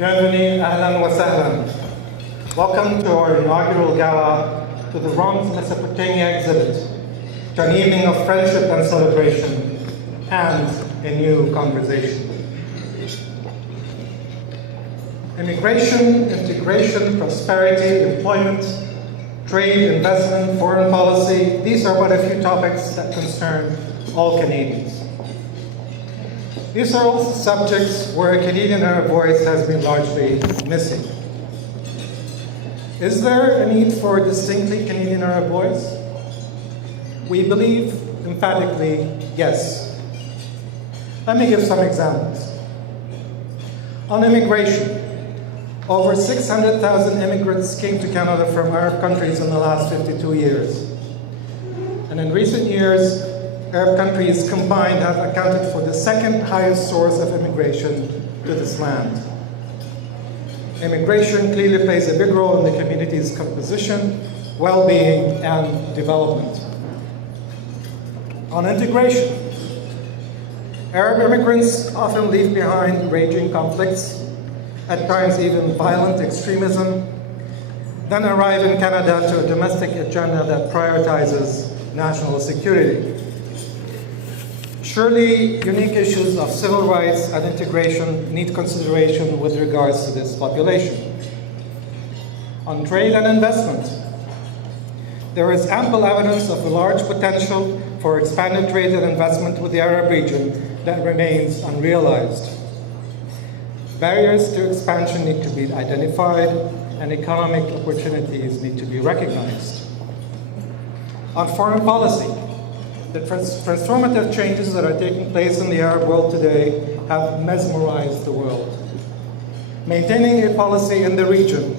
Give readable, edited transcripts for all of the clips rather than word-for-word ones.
Bienvenue, ahlan wa sahlan. Welcome to our inaugural gala, to the Rom's Mesopotamia exhibit, to an evening of friendship and celebration, and a new conversation. Immigration, integration, prosperity, employment, trade, investment, foreign policy, these are but a few topics that concern all Canadians. These are also subjects where a Canadian Arab voice has been largely missing. Is there a need for a distinctly Canadian Arab voice? We believe emphatically yes. Let me give some examples. On immigration, over 600,000 immigrants came to Canada from Arab countries in the last 52 years. And in recent years, Arab countries combined have accounted for the second highest source of immigration to this land. Immigration clearly plays a big role in the community's composition, well-being, and development. On integration, Arab immigrants often leave behind raging conflicts, at times even violent extremism, then arrive in Canada to a domestic agenda that prioritizes national security. Surely, unique issues of civil rights and integration need consideration with regards to this population. On trade and investment, there is ample evidence of a large potential for expanded trade and investment with the Arab region that remains unrealized. Barriers to expansion need to be identified, and economic opportunities need to be recognized. On foreign policy, the transformative changes that are taking place in the Arab world today have mesmerized the world. Maintaining a policy in the region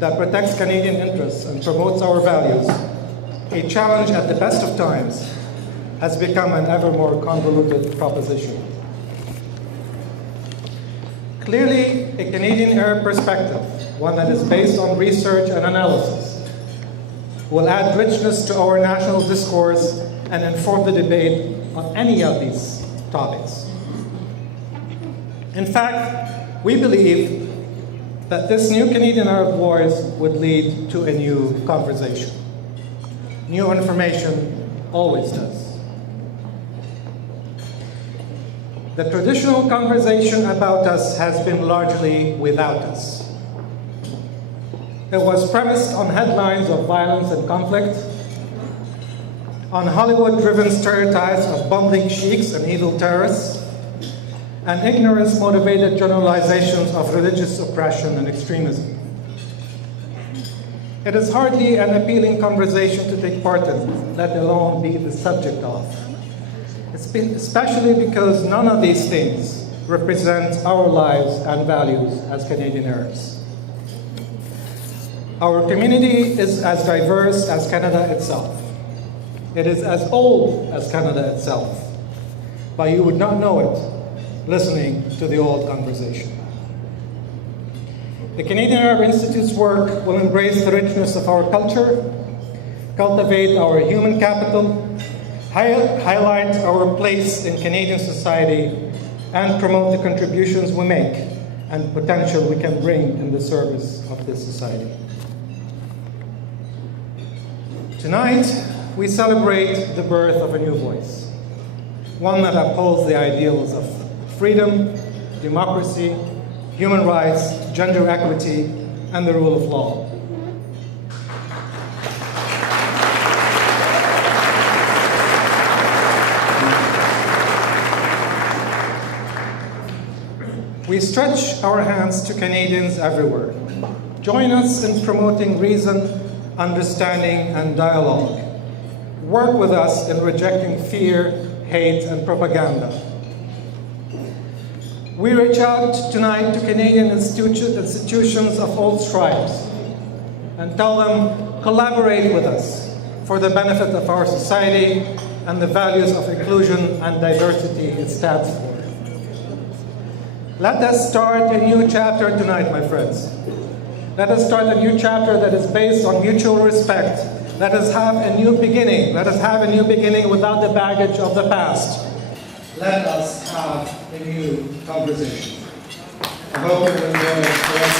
that protects Canadian interests and promotes our values, a challenge at the best of times, has become an ever more convoluted proposition. Clearly, a Canadian Arab perspective, one that is based on research and analysis, will add richness to our national discourse and inform the debate on any of these topics. In fact, we believe that this new Canadian Arab voice would lead to a new conversation. New information always does. The traditional conversation about us has been largely without us. It was premised on headlines of violence and conflict, on Hollywood-driven stereotypes of bumbling sheiks and evil terrorists, and ignorance-motivated generalizations of religious oppression and extremism. It is hardly an appealing conversation to take part in, let alone be the subject of. Especially because none of these things represent our lives and values as Canadian Arabs. Our community is as diverse as Canada itself. It is as old as Canada itself, but you would not know it listening to the old conversation. The Canadian Arab Institute's work will embrace the richness of our culture, cultivate our human capital, highlight our place in Canadian society, and promote the contributions we make and potential we can bring in the service of this society. Tonight, we celebrate the birth of a new voice, one that upholds the ideals of freedom, democracy, human rights, gender equity, and the rule of law. We stretch our hands to Canadians everywhere. Join us in promoting reason, understanding, and dialogue. Work with us in rejecting fear, hate, and propaganda. We reach out tonight to Canadian institutions of all stripes and tell them, collaborate with us for the benefit of our society and the values of inclusion and diversity it stands for. Let us start a new chapter tonight, my friends. Let us start a new chapter that is based on mutual respect. Let us have a new beginning. Let us have a new beginning without the baggage of the past. Let us have a new conversation. I hope you enjoy the rest